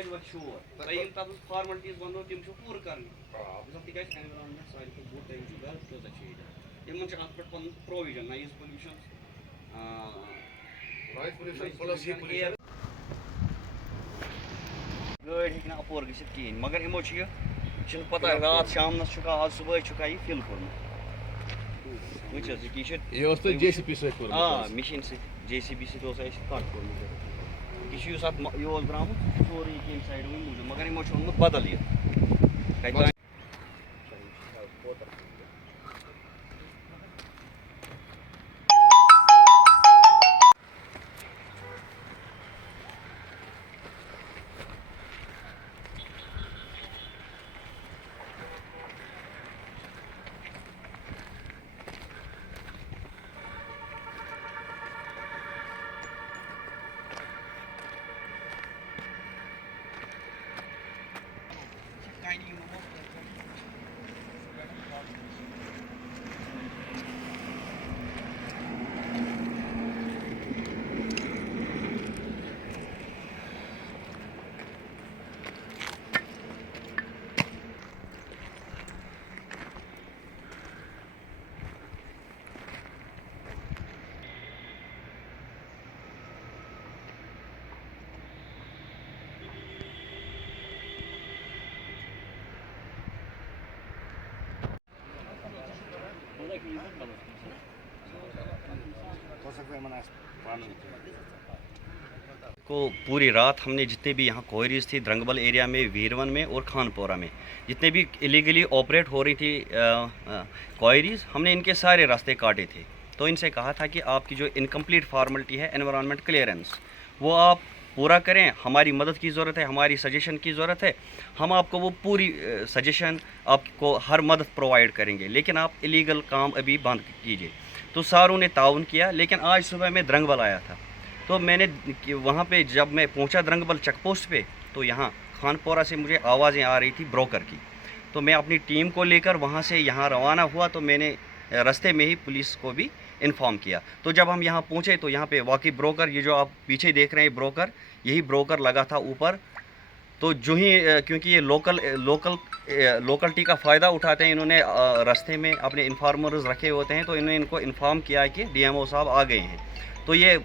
کیٛازِ واتہِ شور تۄہہِ یِم تَتھ منٛز فارملٹیٖز وَنو تِم چھِ پوٗرٕ کَرٕنۍ مِثال تِکیٛازِ اٮ۪نوِرانمٮ۪نٛٹ ساروی کھۄتہٕ بوٚڑ تۄہہِ وٕچھِو گرٕ کۭژاہ چھِ ییٚتہِ یِمن چھِ اَتھ پٮ۪ٹھ پَنُن پرٛووِجن نایِز پولیوٗشن گٲڑۍ ہیٚکہِ نہٕ اَپور گٔژھِتھ کِہیٖنۍ مگر یِمو چھِ یہِ چھُنہٕ پَتہ راتھ شامنَس چھُکھا آز صُبحٲے چھُکھا یہِ فِل کوٚرمُت وٕچھ حظ یہِ چھُ آ مِشیٖن سۭتۍ جے سی بی سۭتۍ اوس اَسہِ کَٹ کوٚرمُت یہِ چھُ یُس اَتھ یہِ اوس درٛامُت سورُے کیٚمۍ سایڈٕ وۄنۍ موٗجوٗب مگر یِمو چھُ اوٚنمُت بدل یہِ کَتہِ تام को पूरी रात हमने जितने भी यहाँ क्वारीज थी द्रंगबल एरिया में, वीरवन में और खानपोरा में जितने भी इलीगली ऑपरेट हो रही थी क्वारीज, हमने इनके सारे रास्ते काटे थे। तो इनसे कहा था कि आपकी जो इनकम्प्लीट फॉर्मेलिटी है एनवायरनमेंट क्लियरेंस, वो आप पूरा करें, हमारी मदद की ज़रूरत है, हमारी सजेशन की ज़रूरत है, हम आपको वो पूरी सजेशन आपको हर मदद प्रोवाइड करेंगे, लेकिन आप इलीगल काम अभी बंद कीजिए। तो सारों ने ताउन किया। लेकिन आज सुबह मैं द्रंगबल आया था तो मैंने वहाँ पे जब मैं पहुँचा द्रंगबल चेक पोस्ट पे, तो यहाँ खानपोरा से मुझे आवाज़ें आ रही थी ब्रोकर की। तो मैं अपनी टीम को लेकर वहाँ से यहाँ रवाना हुआ। तो मैंने रास्ते में ही पुलिस को भी इन्फॉर्म किया। तो जब हम यहाँ पहुँचे तो यहाँ पे वाकई ब्रोकर, ये जो आप पीछे देख रहे हैं ब्रोकर, यही ब्रोकर लगा था ऊपर। तो जो ही क्योंकि ये लोकलिटी का फ़ायदा उठाते हैं, इन्होंने रास्ते में अपने इन्फॉर्मर्स रखे होते हैं। तो इन्होंने इनको इन्फॉर्म किया कि डीएमओ साहब आ गए हैं। तो ये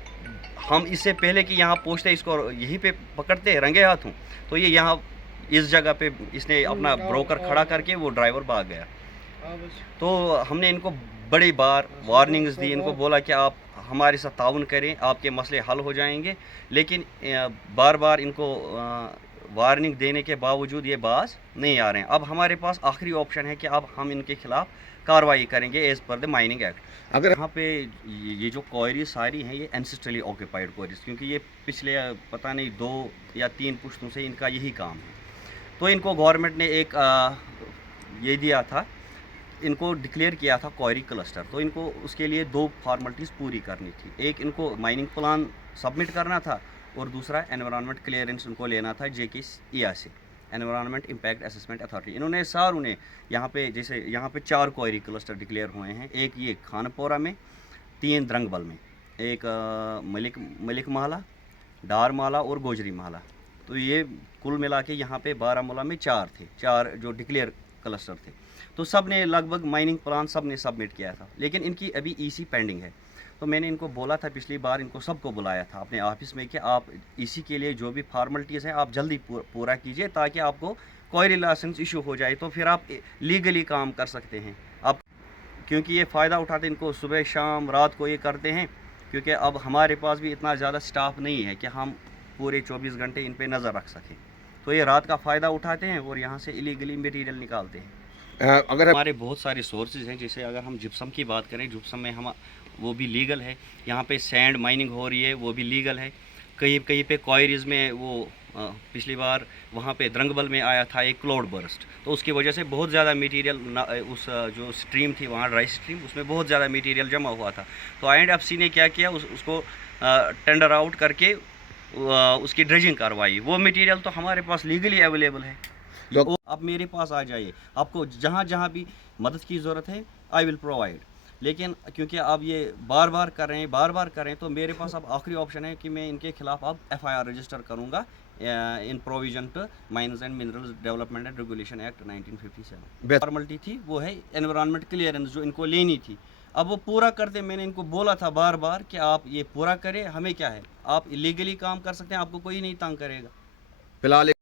हम इससे पहले कि यहाँ पहुँचते इसको यहीं पे पकड़ते रंगे हाथों, तो ये यहाँ इस जगह पे इसने अपना ब्रोकर खड़ा करके वो ड्राइवर भाग गया। तो हमने इनको बड़ी बार वार्निंग्स दी, इनको बोला कि आप हमारे साथ ताउन करें, आपके मसले हल हो जाएंगे। लेकिन बार बार इनको वार्निंग देने के बावजूद ये बाज नहीं आ रहे हैं। अब हमारे पास आखिरी ऑप्शन है कि अब हम इनके खिलाफ कार्रवाई करेंगे as per the mining act. अगर यहाँ पे ये जो क्वारीज सारी हैं ये एंसेस्ट्रली ऑक्यूपाइड क्वारीज, क्योंकि ये पिछले पता नहीं 2 या 3 पुश्तों से इनका यही काम है। तो इनको गवर्नमेंट ने एक ये दिया था, इनको डिक्लेयर किया था क्वारी क्लस्टर। तो इनको उसके लिए 2 फॉर्मेलिटीज़ पूरी करनी थी। एक इनको माइनिंग प्लान सबमिट करना था और दूसरा एनवायरनमेंट क्लियरेंस उनको लेना था JKIA से, एनवायरनमेंट इम्पैक्ट असेसमेंट अथॉरिटी। इन्होंने सारों ने यहाँ पे जैसे यहाँ पे 4 क्वारी क्लस्टर डिक्लेयर हुए हैं। एक ये खानपोरा में, 3 द्रंगबल में, एक मलिक महला, डार महला और गोजरी महला। तो ये कुल मिला के यहाँ पे बारामूला में 4 थे, 4 जो डिक्लेयर क्लस्टर थे। तो सब ने लगभग माइनिंग प्लान सब ने सबमिट किया था, लेकिन इनकी अभी EC पेंडिंग है। तो मैंने इनको बोला था पिछली बार, इनको सबको बुलाया था अपने ऑफिस में कि आप EC के लिए जो भी फॉर्मेलिटीज़ हैं आप जल्दी पूरा कीजिए, ताकि आपको क्वारी लाइसेंस इशू हो जाए, तो फिर आप लीगली काम कर सकते हैं। आप क्योंकि ये फ़ायदा उठाते, इनको सुबह शाम रात को ये करते हैं, क्योंकि अब हमारे पास भी इतना ज़्यादा स्टाफ नहीं है कि हम पूरे 24 घंटे इन पर नज़र रख सकें। तो ये रात का फ़ायदा उठाते हैं और यहाँ से इलीगली मटीरियल निकालते हैं। अगर हमारे बहुत सारे सोर्सेज हैं, जैसे अगर हम जिप्सम की बात करें, जिप्सम में हम वो भी लीगल है। यहाँ पे सैंड माइनिंग हो रही है, वो भी लीगल है। कहीं पे क्वारीज में वो पिछली बार वहाँ पे द्रंगबल में आया था एक क्लाउड बर्स्ट, तो उसकी वजह से बहुत ज़्यादा मटेरियल उस जो स्ट्रीम थी वहाँ ड्राई स्ट्रीम, उसमें बहुत ज़्यादा मटेरियल जमा हुआ था। तो INDFC ने क्या किया, उसको टेंडर आउट करके उसकी ड्रेजिंग करवाई। वो मटेरियल तो हमारे पास लीगली अवेलेबल है। तो आप मेरे पास आ जाइए, आपको जहाँ जहाँ भी मदद की ज़रूरत है आई विल प्रोवाइड। लेकिन क्योंकि आप ये बार बार कर रहे हैं, तो मेरे पास अब आखिरी ऑप्शन है कि मैं इनके खिलाफ अब FIR रजिस्टर करूँगा in provision to Mines and Minerals Development and Regulation Act 1957. بہتر فارملٹی تھی وہ ہے انوائرمنٹ کلیئرنس جو ان کو لینی تھی. اب وہ پورا کرتے میں نے ان کو بولا تھا بار بار کہ آپ یہ پورا کریں, ہمیں کیا ہے, آپ الیگلی کام کر سکتے ہیں, آپ کو کوئی نہیں تنگ کرے گا. فی الحال